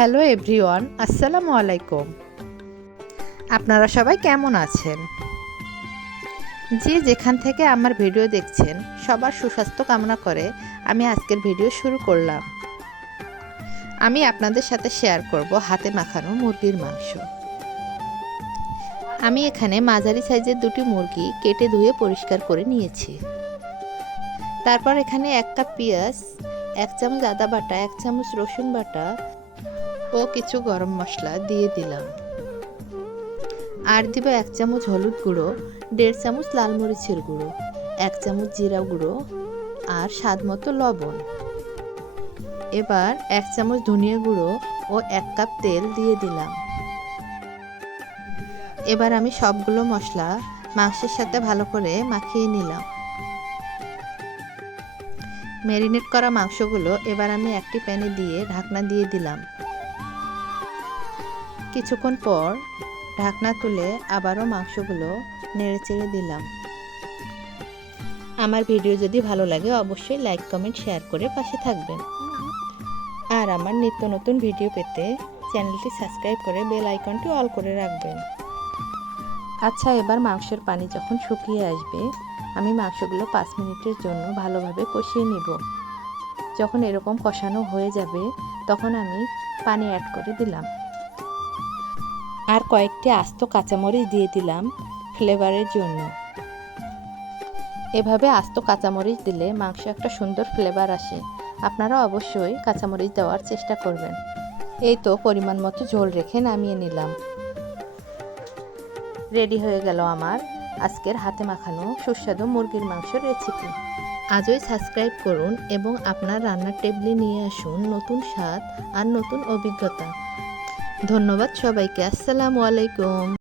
Hello everyone, আসসালামু আলাইকুম। আপনারা সবাই কেমন আছেন? যে যেখান থেকে আমার ভিডিও দেখছেন সবার সুস্বাস্থ্য কামনা করে আমি আজকের ভিডিও শুরু করলাম। আমি আপনাদের সাথে শেয়ার করব হাতে মাখানো মুরগির মাংস। আমি এখানে মাঝারি সাইজের দুটি মুরগি কেটে ধুয়ে পরিষ্কার করে নিয়েছি। তারপর এখানে 1 কাপ পেঁয়াজ, 1 চামচ আদা বাটা, 1 চামচ রসুন বাটা ও কিছু গরম মশলা দিয়ে দিলাম। আর দিব 1 চামচ হলুদ গুঁড়ো, 1.5 চামচ লাল মরিচের গুঁড়ো, 1 চামচ জিরা গুঁড়ো আর স্বাদ মতো লবণ। এবার 1 চামচ ধনিয়া গুঁড়ো ও 1 কাপ তেল দিয়ে দিলাম। এবার আমি সবগুলো মশলা মাংসের সাথে ভালো করে মাখিয়ে নিলাম। ম্যারিনেট করা মাংসগুলো এবার আমি একটি প্যানে দিয়ে ঢাকনা দিয়ে দিলাম। কিছুক্ষণ পর ঢাকনা তুলে আবারও মাংসগুলো নেড়েচেড়ে দিলাম। আমার ভিডিও যদি ভালো লাগে অবশ্যই লাইক, কমেন্ট, শেয়ার করে পাশে থাকবেন। আর আমার নিত্য নতুন ভিডিও পেতে চ্যানেলটি সাবস্ক্রাইব করে বেল আইকনটি অল করে রাখবেন। আচ্ছা, এবার মাংসের পানি যখন শুকিয়ে আসবে আমি মাংসগুলো 5 মিনিটের জন্য ভালোভাবে কষিয়ে নিব। যখন এরকম কষানো হয়ে যাবে তখন আমি পানি অ্যাড করে দিলাম। আর কয়েকটি আস্ত কাঁচামরিচ দিয়ে দিলাম ফ্লেভারের জন্য। এভাবে আস্ত কাঁচামরিচ দিলে মাংস একটা সুন্দর ফ্লেভার আসে। আপনারা অবশ্যই কাঁচামরিচ দেওয়ার চেষ্টা করবেন। এই তো পরিমাণ মতো ঝোল রেখে নামিয়ে নিলাম। রেডি হয়ে গেল আমার আজকের হাতে মাখানো সুস্বাদু মুরগির মাংসের রেসিপি। আজই সাবস্ক্রাইব করুন এবং আপনার রান্নার টেবিলে নিয়ে আসুন নতুন স্বাদ আর নতুন অভিজ্ঞতা। ধন্যবাদ সবাইকে। আসসালামু আলাইকুম।